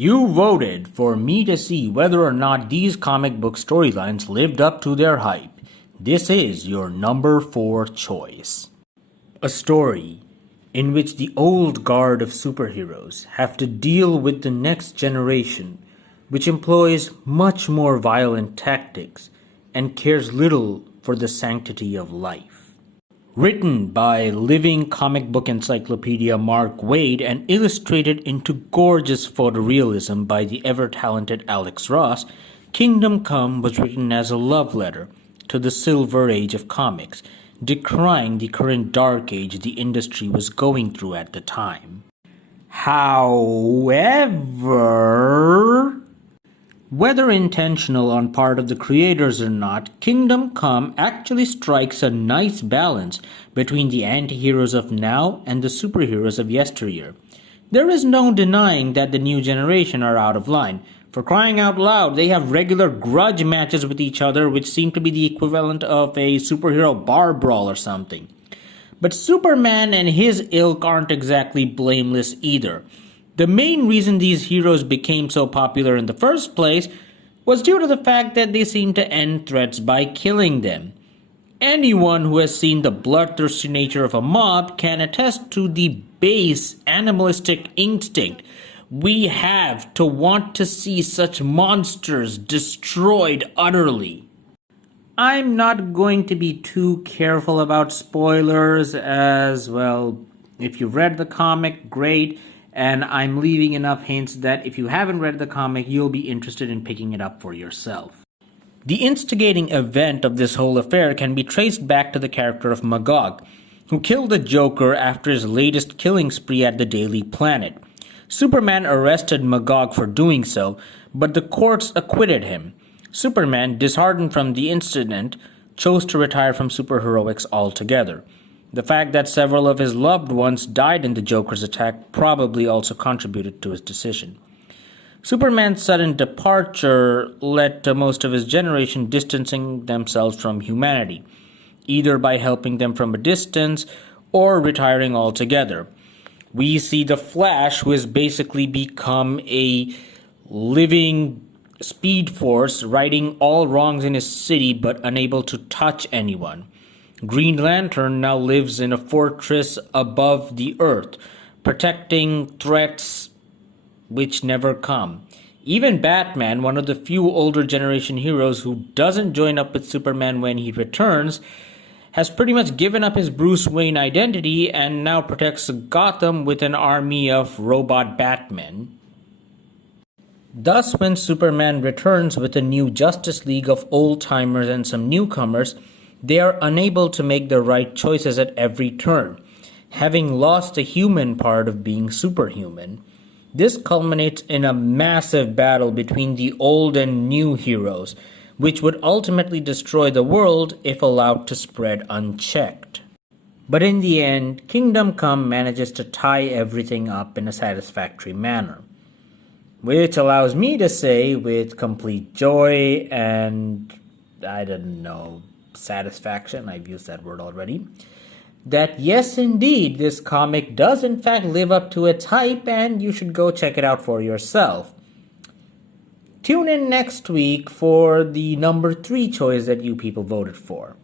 You voted for me to see whether or not these comic book storylines lived up to their hype. This is your number 4 choice. A story in which the old guard of superheroes have to deal with the next generation, which employs much more violent tactics and cares little for the sanctity of life. Written by living comic book encyclopedia Mark Waid and illustrated into gorgeous photorealism by the ever-talented Alex Ross, Kingdom Come was written as a love letter to the Silver Age of comics, decrying the current dark age the industry was going through at the time. However, whether intentional on part of the creators or not, Kingdom Come actually strikes a nice balance between the anti-heroes of now and the superheroes of yesteryear. There is no denying that the new generation are out of line. For crying out loud, they have regular grudge matches with each other, which seem to be the equivalent of a superhero bar brawl or something. But Superman and his ilk aren't exactly blameless either. The main reason these heroes became so popular in the first place was due to the fact that they seemed to end threats by killing them. Anyone who has seen the bloodthirsty nature of a mob can attest to the base animalistic instinct we have to want to see such monsters destroyed utterly. I'm not going to be too careful about spoilers, as well, if you've read the comic, great. And I'm leaving enough hints that if you haven't read the comic, you'll be interested in picking it up for yourself. The instigating event of this whole affair can be traced back to the character of Magog, who killed the Joker after his latest killing spree at the Daily Planet. Superman arrested Magog for doing so, but the courts acquitted him. Superman, disheartened from the incident, chose to retire from superheroics altogether. The fact that several of his loved ones died in the Joker's attack probably also contributed to his decision. Superman's sudden departure led to most of his generation distancing themselves from humanity, either by helping them from a distance or retiring altogether. We see the Flash, who has basically become a living speed force, righting all wrongs in his city but unable to touch anyone. Green Lantern now lives in a fortress above the earth, protecting threats which never come. Even Batman, one of the few older generation heroes who doesn't join up with Superman when he returns, has pretty much given up his Bruce Wayne identity and now protects Gotham with an army of robot Batmen. Thus, when Superman returns with a new Justice League of old-timers and some newcomers, they are unable to make the right choices at every turn, having lost the human part of being superhuman. This culminates in a massive battle between the old and new heroes, which would ultimately destroy the world if allowed to spread unchecked. But in the end, Kingdom Come manages to tie everything up in a satisfactory manner, which allows me to say with complete joy and, satisfaction, I've used that word already, that yes indeed, this comic does in fact live up to its hype and you should go check it out for yourself. Tune in next week for the number 3 choice that you people voted for.